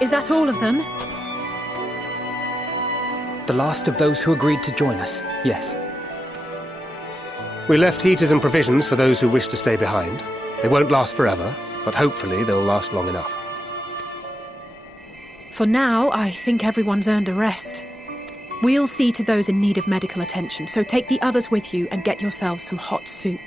Is that all of them? The last of those who agreed to join us, yes. We left heaters and provisions for those who wish to stay behind. They won't last forever, but hopefully they'll last long enough. For now, I think everyone's earned a rest. We'll see to those in need of medical attention, so take the others with you and get yourselves some hot soup.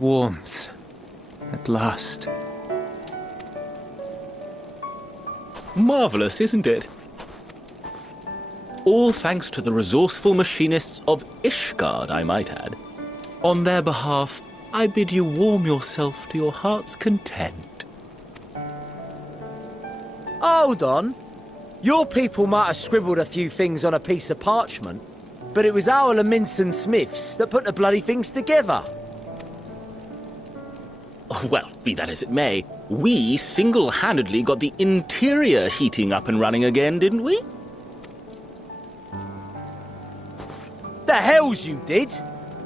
Warmth. At last. Marvellous, isn't it? All thanks to the resourceful machinists of Ishgard, I might add. On their behalf, I bid you warm yourself to your heart's content. Hold on. Your people might have scribbled a few things on a piece of parchment, but it was our Leminson Smiths that put the bloody things together. Well, be that as it may, we single-handedly got the interior heating up and running again, didn't we? The hells you did!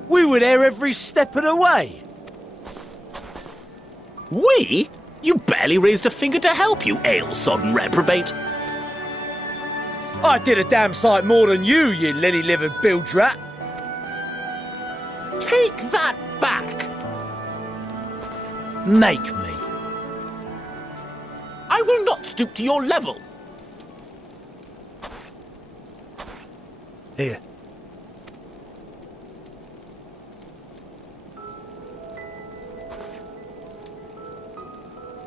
We were there every step of the way. We? You barely raised a finger to help, you ale-sodden reprobate. I did a damn sight more than you lily-livered bilge rat. Take that back! Make me. I will not stoop to your level. Here.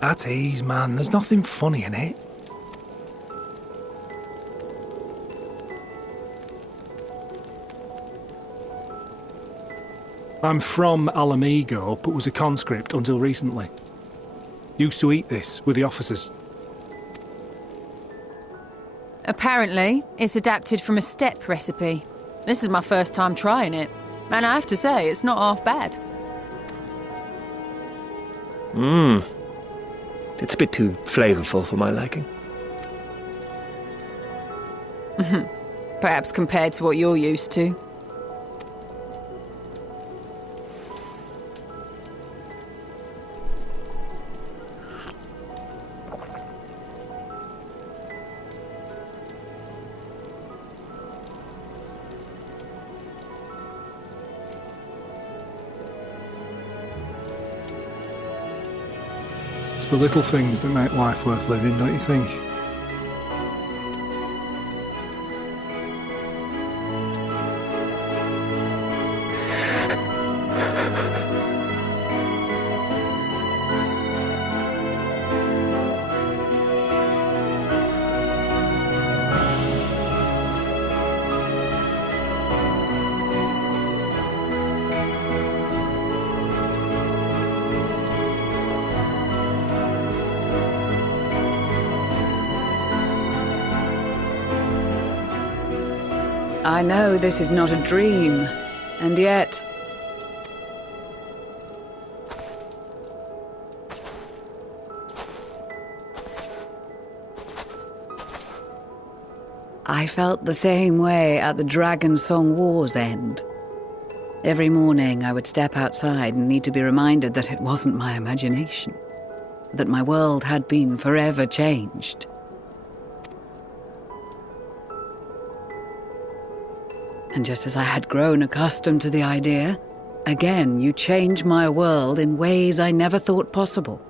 At ease, man. There's nothing funny in it. I'm from Alamigo, but was a conscript until recently. Used to eat this with the officers. Apparently, it's adapted from a steppe recipe. This is my first time trying it, and I have to say, it's not half bad. It's a bit too flavourful for my liking. Perhaps compared to what you're used to. It's the little things that make life worth living, don't you think? I know this is not a dream, and yet... I felt the same way at the Dragon Song War's end. Every morning I would step outside and need to be reminded that it wasn't my imagination, that my world had been forever changed. And just as I had grown accustomed to the idea, again you change my world in ways I never thought possible.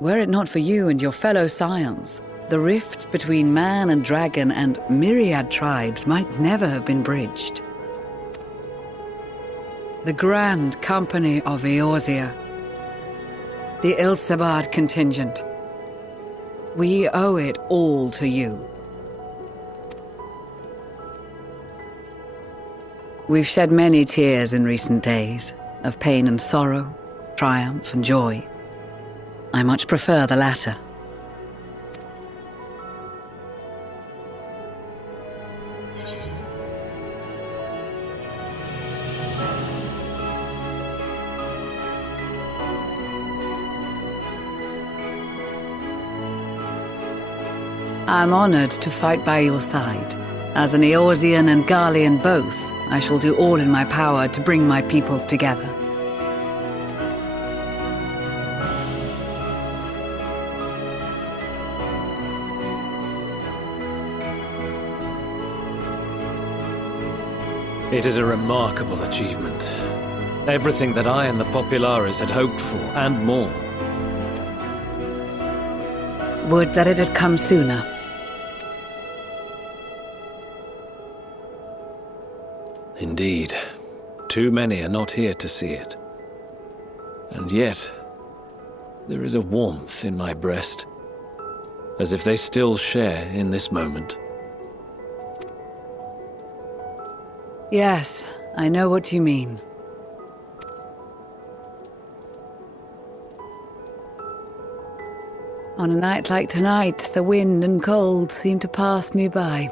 Were it not for you and your fellow scions, the rifts between man and dragon and myriad tribes might never have been bridged. The Grand Company of Eorzea, the Ilsabard contingent, we owe it all to you. We've shed many tears in recent days, of pain and sorrow, triumph and joy. I much prefer the latter. I'm honored to fight by your side. As an Eorzean and Garlean both, I shall do all in my power to bring my peoples together. It is a remarkable achievement. Everything that I and the Populares had hoped for, and more. Would that it had come sooner. Indeed. Too many are not here to see it. And yet, there is a warmth in my breast, as if they still share in this moment. Yes, I know what you mean. On a night like tonight, the wind and cold seem to pass me by.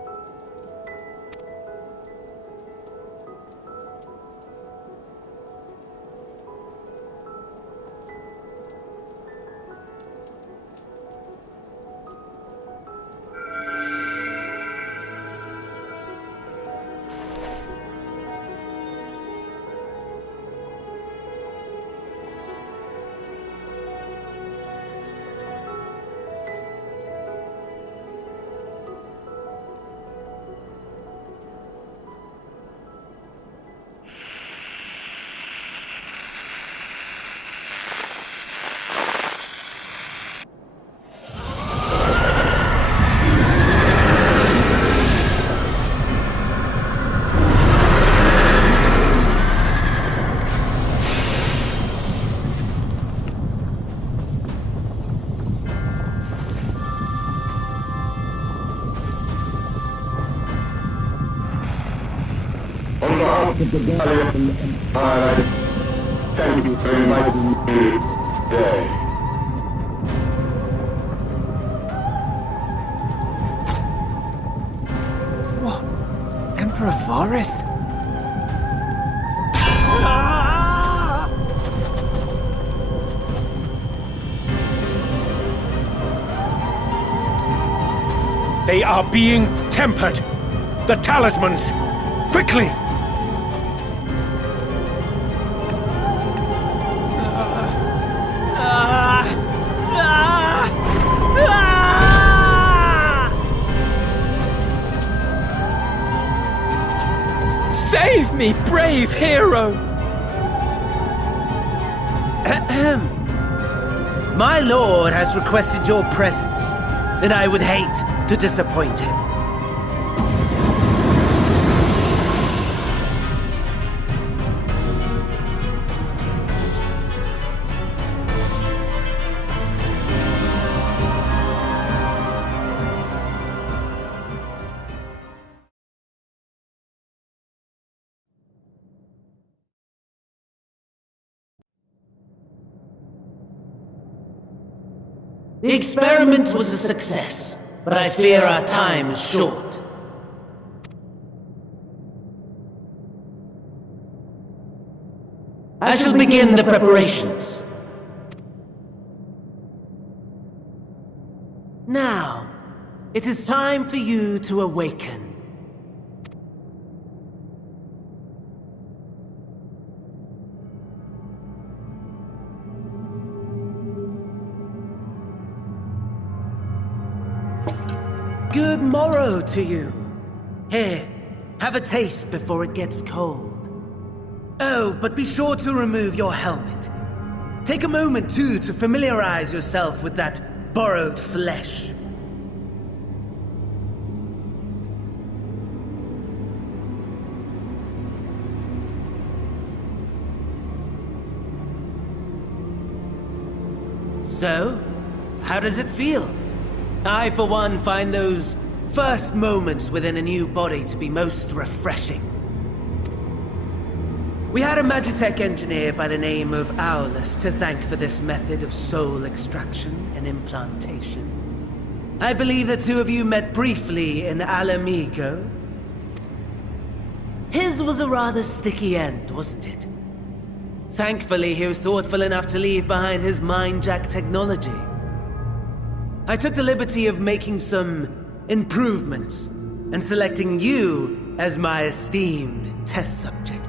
The Galleon Empire, thank you for inviting me today. What? Emperor Varus? They are being tempered! The talismans! Quickly! Save me, brave hero! My lord has requested your presence, and I would hate to disappoint him. The experiment was a success, but I fear our time is short. I shall begin the preparations. Now, it is time for you to awaken. Good morrow to you. Here, have a taste before it gets cold. Oh, but be sure to remove your helmet. Take a moment, too, to familiarize yourself with that borrowed flesh. So, how does it feel? I, for one, find those first moments within a new body to be most refreshing. We had a Magitech engineer by the name of Owlus to thank for this method of soul extraction and implantation. I believe the two of you met briefly in Alamigo. His was a rather sticky end, wasn't it? Thankfully, he was thoughtful enough to leave behind his mind-jack technology. I took the liberty of making some improvements and selecting you as my esteemed test subject.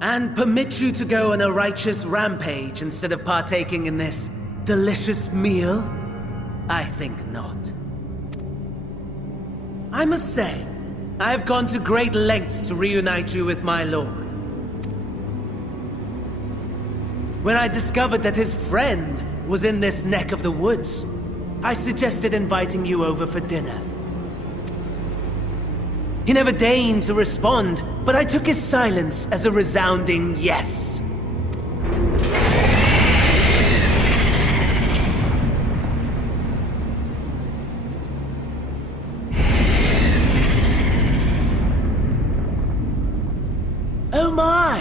And permit you to go on a righteous rampage instead of partaking in this delicious meal? I think not. I must say, I have gone to great lengths to reunite you with my lord. When I discovered that his friend was in this neck of the woods, I suggested inviting you over for dinner. He never deigned to respond, but I took his silence as a resounding yes. Oh my!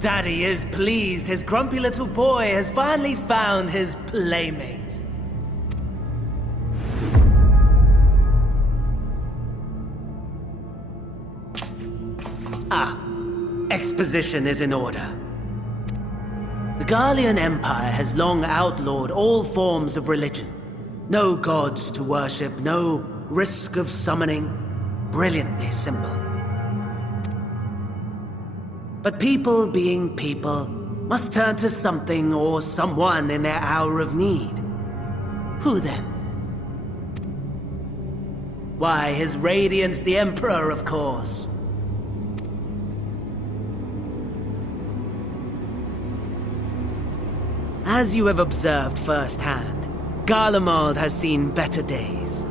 Daddy is pleased his grumpy little boy has finally found his playmate. Exposition is in order. The Garlean Empire has long outlawed all forms of religion. No gods to worship, no risk of summoning. Brilliantly simple. But people being people must turn to something or someone in their hour of need. Who then? Why, His Radiance the Emperor, of course. As you have observed firsthand, Garlemald has seen better days.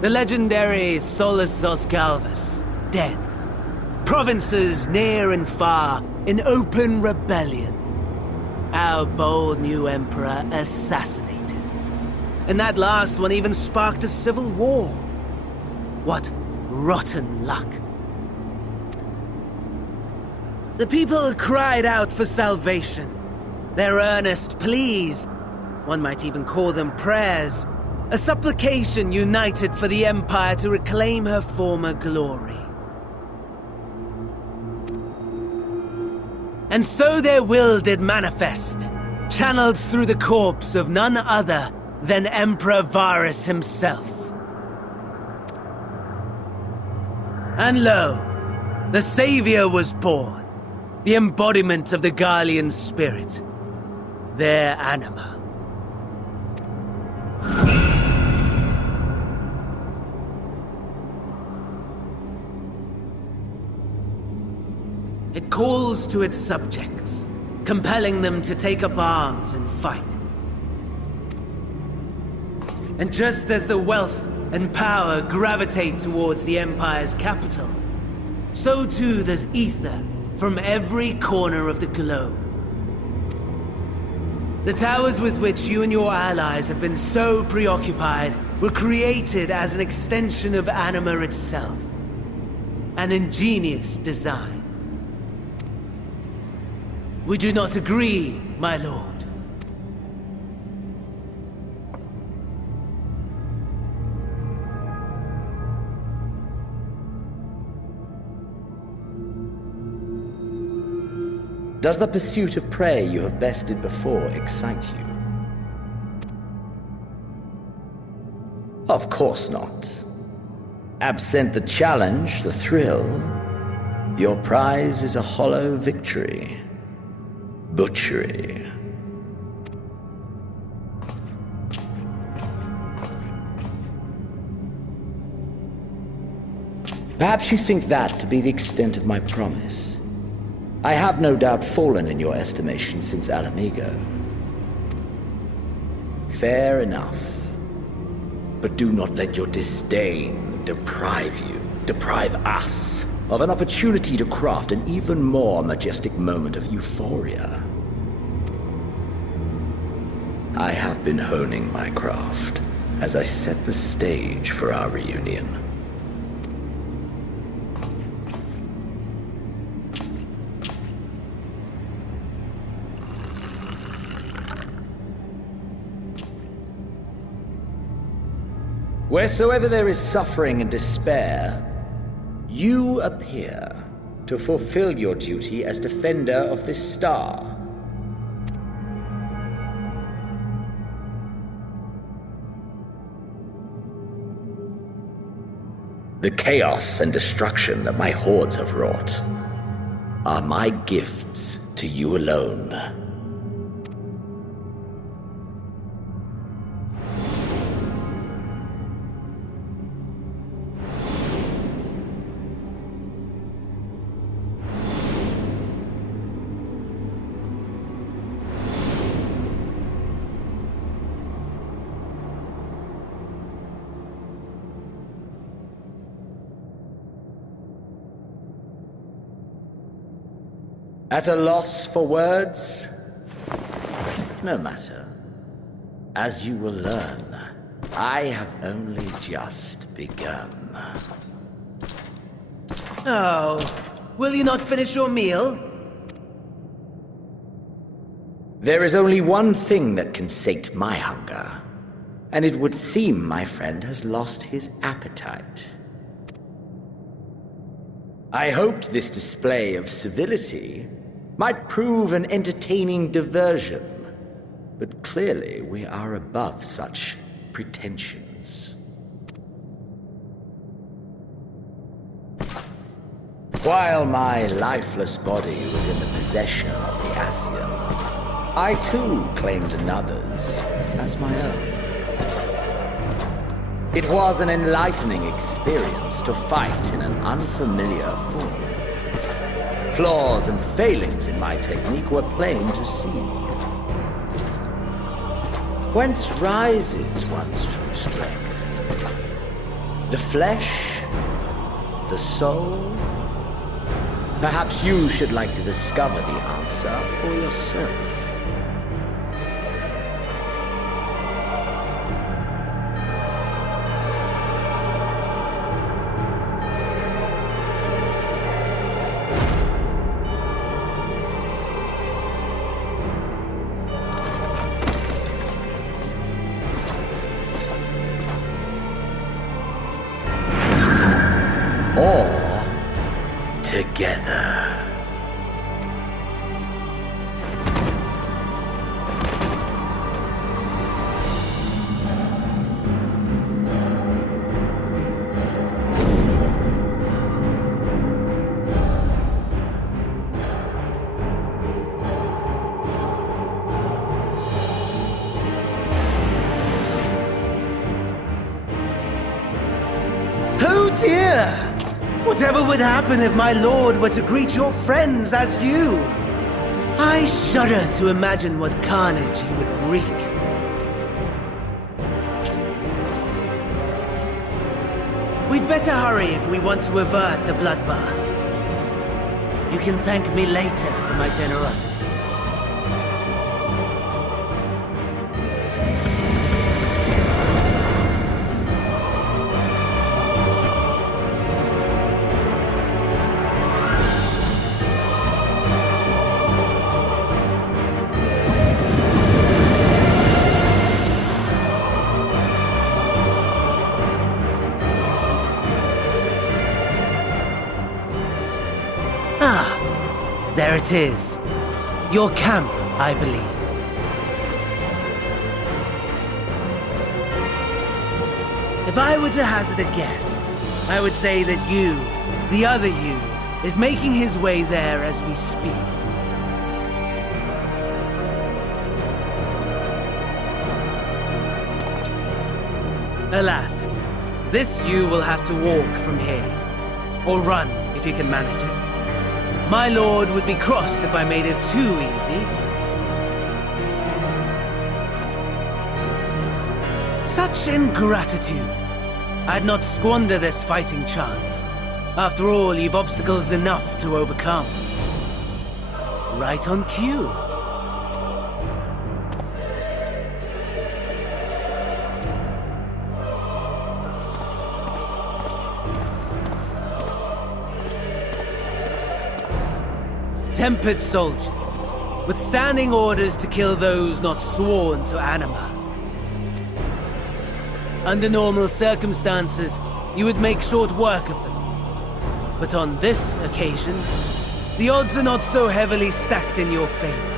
The legendary Solus Galvus, dead. Provinces near and far in open rebellion. Our bold new emperor assassinated. And that last one even sparked a civil war. What rotten luck. The people cried out for salvation. Their earnest pleas, one might even call them prayers, a supplication united for the Empire to reclaim her former glory. And so their will did manifest, channeled through the corpse of none other than Emperor Varus himself. And lo, the Savior was born, the embodiment of the Garlean spirit. Their anima. It calls to its subjects, compelling them to take up arms and fight. And just as the wealth and power gravitate towards the Empire's capital, so too does ether from every corner of the globe. The towers with which you and your allies have been so preoccupied were created as an extension of anima itself. An ingenious design. Would you not agree, my lord? Does the pursuit of prey you have bested before excite you? Of course not. Absent the challenge, the thrill, your prize is a hollow victory. Butchery. Perhaps you think that to be the extent of my promise. I have no doubt fallen in your estimation since Alamigo. Fair enough. But do not let your disdain deprive us, of an opportunity to craft an even more majestic moment of euphoria. I have been honing my craft as I set the stage for our reunion. Wheresoever there is suffering and despair, you appear to fulfill your duty as defender of this star. The chaos and destruction that my hordes have wrought are my gifts to you alone. At a loss for words? No matter. As you will learn, I have only just begun. Oh, will you not finish your meal? There is only one thing that can sate my hunger, and it would seem my friend has lost his appetite. I hoped this display of civility might prove an entertaining diversion, but clearly we are above such pretensions. While my lifeless body was in the possession of the Ascian, I too claimed another's as my own. It was an enlightening experience to fight in an unfamiliar form. Flaws and failings in my technique were plain to see. Whence rises one's true strength? The flesh? The soul? Perhaps you should like to discover the answer for yourself. Together. Oh dear! Whatever would happen if my lord were to greet your friends as you? I shudder to imagine what carnage he would wreak. We'd better hurry if we want to avert the bloodbath. You can thank me later for my generosity. There it is. Your camp, I believe. If I were to hazard a guess, I would say that you, the other you, is making his way there as we speak. Alas, this you will have to walk from here. Or run, if you can manage it. My lord would be cross if I made it too easy. Such ingratitude. I'd not squander this fighting chance. After all, you've obstacles enough to overcome. Right on cue. Tempered soldiers, withstanding orders to kill those not sworn to anima. Under normal circumstances, you would make short work of them. But on this occasion, the odds are not so heavily stacked in your favor.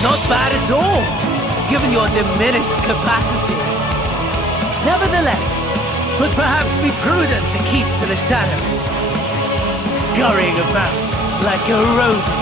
Not bad at all, given your diminished capacity. Nevertheless, 'twould perhaps be prudent to keep to the shadows, scurrying about like a rodent.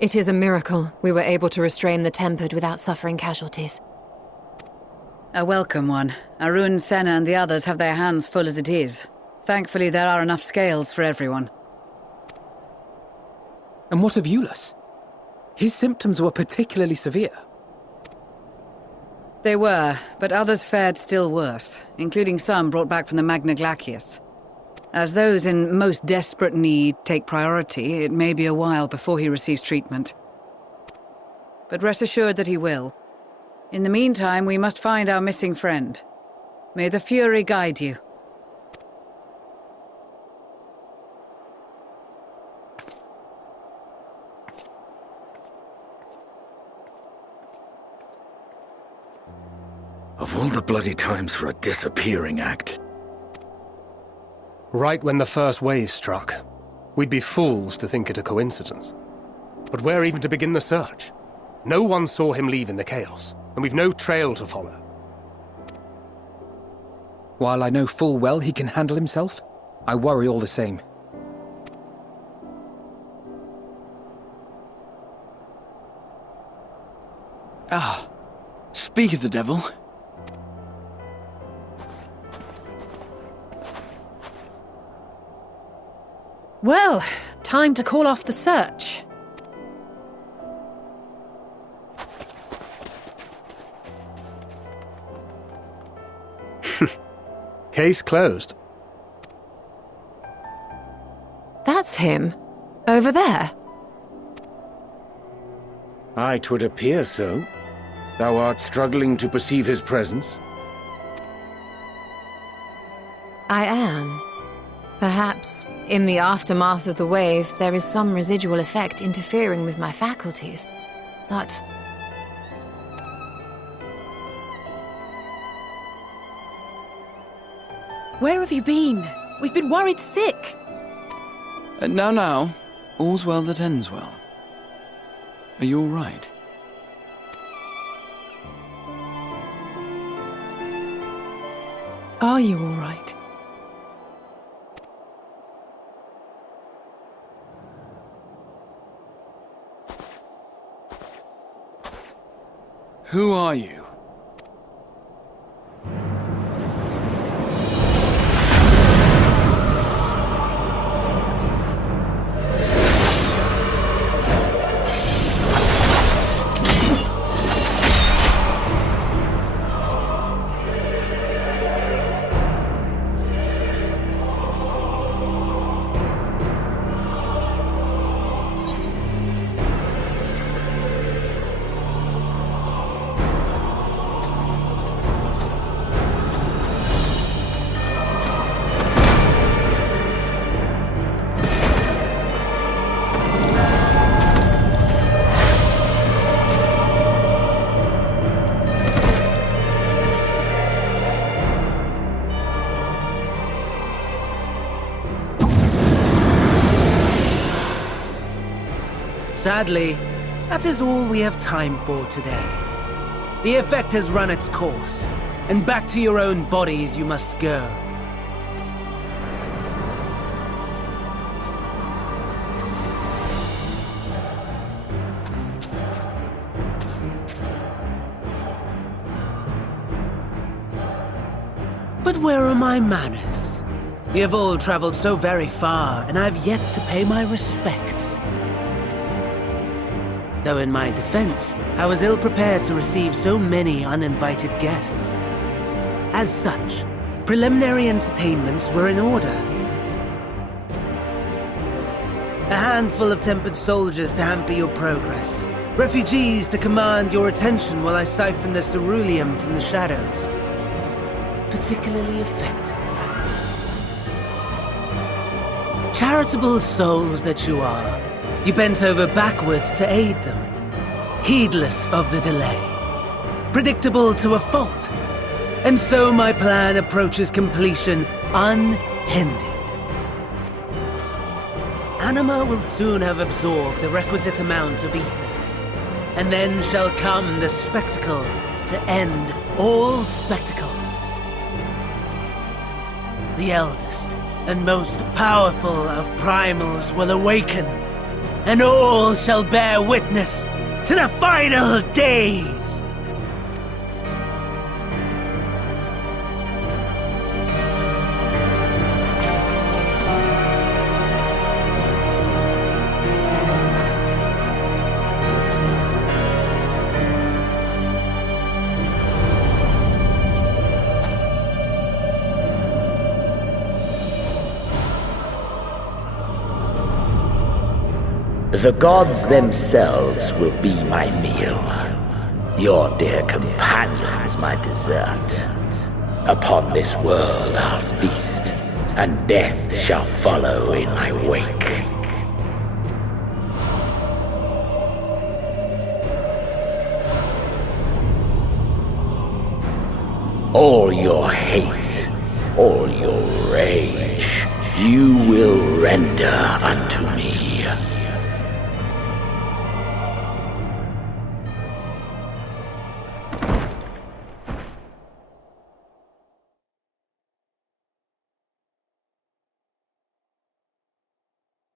It is a miracle we were able to restrain the Tempered without suffering casualties. A welcome one. Arun, Senna and the others have their hands full as it is. Thankfully, there are enough scales for everyone. And what of Euless? His symptoms were particularly severe. They were, but others fared still worse, including some brought back from the Magna Glacius. As those in most desperate need take priority, it may be a while before he receives treatment. But rest assured that he will. In the meantime, we must find our missing friend. May the Fury guide you. Of all the bloody times for a disappearing act. Right when the first wave struck, we'd be fools to think it a coincidence. But where even to begin the search? No one saw him leave in the chaos, and we've no trail to follow. While I know full well he can handle himself, I worry all the same. Ah, speak of the devil. Well, time to call off the search. Case closed. That's him. Over there. Aye, 'twould appear so. Thou art struggling to perceive his presence? I am. Perhaps, in the aftermath of the wave, there is some residual effect interfering with my faculties. But... Where have you been? We've been worried sick. Now. All's well that ends well. Are you all right? Are you all right? Who are you? Sadly, that is all we have time for today. The effect has run its course, and back to your own bodies you must go. But where are my manners? We have all traveled so very far, and I have yet to pay my respects. Though in my defense, I was ill-prepared to receive so many uninvited guests. As such, preliminary entertainments were in order. A handful of tempered soldiers to hamper your progress. Refugees to command your attention while I siphon the ceruleum from the shadows. Particularly effective. Charitable souls that you are, you bent over backwards to aid them, heedless of the delay, predictable to a fault. And so my plan approaches completion unhindered. Anima will soon have absorbed the requisite amount of ether, and then shall come the spectacle to end all spectacles. The eldest and most powerful of primals will awaken, and all shall bear witness to the final days. The gods themselves will be my meal. Your dear companions my dessert. Upon this world I'll feast, and death shall follow in my wake. All your hate, all your rage, you will render unto me.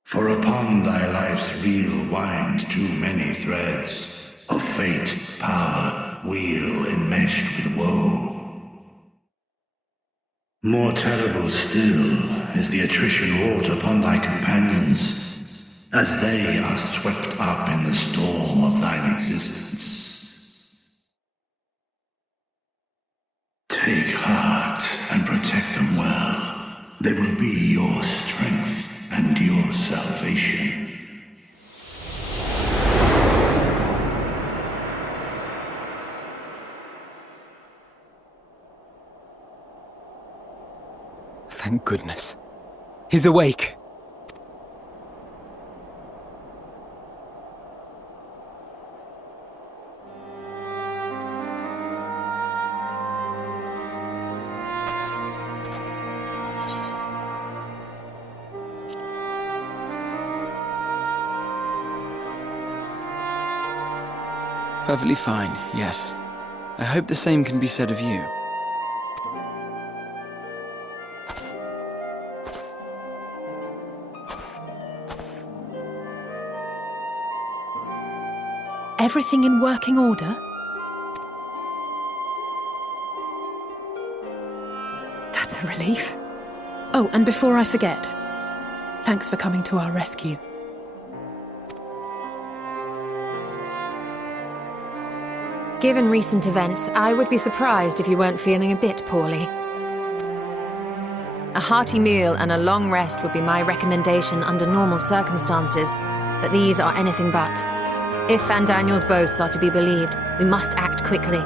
For upon thy life's reel wind too many threads of fate, power, weal enmeshed with woe. More terrible still is the attrition wrought upon thy companions, as they are swept up in the storm of thine existence. Take heart and protect them well. They will be your strength and your salvation. Thank goodness. He's awake. Perfectly fine, yes. I hope the same can be said of you. Everything in working order? That's a relief. Oh, and before I forget, thanks for coming to our rescue. Given recent events, I would be surprised if you weren't feeling a bit poorly. A hearty meal and a long rest would be my recommendation under normal circumstances, but these are anything but. If Van Daniel's boasts are to be believed, we must act quickly.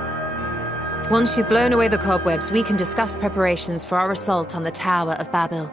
Once you've blown away the cobwebs, we can discuss preparations for our assault on the Tower of Babel.